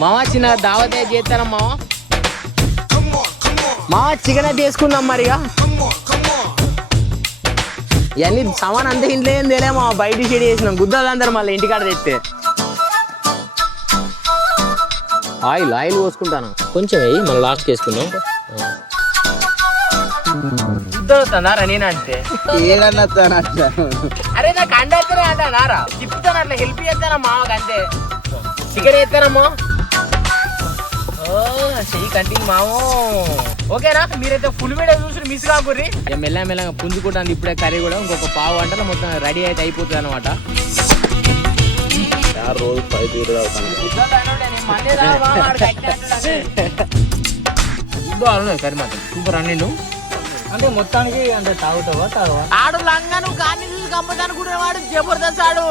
మావా చిన్న దావతే చేస్తారా మావా చికెన్ అయితే వేసుకుందాం మరిగా ఇవన్నీ సామాన్ అంతా ఇంట్లో ఏం తెలియమా బయట షెడ్ చేసినాం గుద్దలందరూ మళ్ళీ ఇంటికాడ తెస్తే ఆయిల్ పోసుకుంటాను కొంచెం వేయి మళ్ళీ లాస్ట్కి వేసుకున్నాం గుద్దవుతున్నారా నేనంటే అరే నాకు అండేస్తేనే అంటానారా తిప్పుతాను అట్లా హెల్ప్ చేస్తానా మావకి అంతే చికెన్ వేస్తానమ్మా చెయ్యి కంటిన్యూ మామో ఓకేనా మీరైతే ఫుల్ వీడియో చూసి మిస్ కాకూర్రి మెల్లగా పుంజుకుంటాను ఇప్పుడే కర్రీ కూడా ఇంకొక పావు గంటలో మొత్తం రెడీ అయితే అయిపోతుంది అనమాట రోజు 5 కర్రీ మాత్రం సూపర్ అన్ని నువ్వు అంటే మొత్తానికి అంటే తాగుతావా ఆడు లంగా నువ్వు కానీ చూసి గమ్మతాను కూడా వాడు జబర్దస్త్ ఆడు